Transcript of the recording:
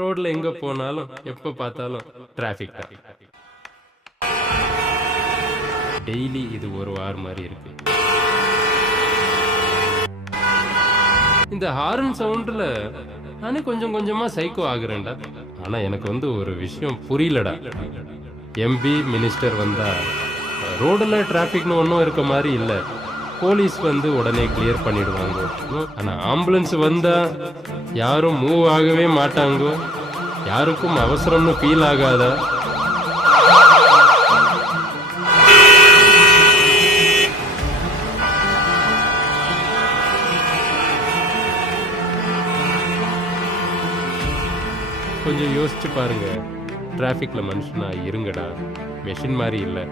ரோட்ல எங்க போனாலும் எப்ப பார்த்தாலும் டிராஃபிக் தான். டெய்லி இது ஒரு வார் மாதிரி இருக்கு. இந்த ஹாரன் சவுண்ட்ல நானே கொஞ்சம் கொஞ்சமா சைக்கோ ஆகுறேன்டா. ஆனா எனக்கு ஒரு விஷயம் புரியலடா. எம்பி மினிஸ்டர் வந்தா ரோடுல டிராஃபிக்னு ஒன்றும் இருக்க மாதிரி இல்லை. போலீஸ் உடனே கிளியர் பண்ணிடுவாங்க. ஆனா ஆம்புலன்ஸ் வந்தா யாரும் மூவ் ஆகவே மாட்டாங்க. யாருக்கும் அவசரம்னு ஃபீல் ஆகாதா? கொஞ்சம் யோசிச்சு பாருங்க. டிராஃபிக்ல மனுஷனா இருங்கடா, மெஷின் மாதிரி இல்லை.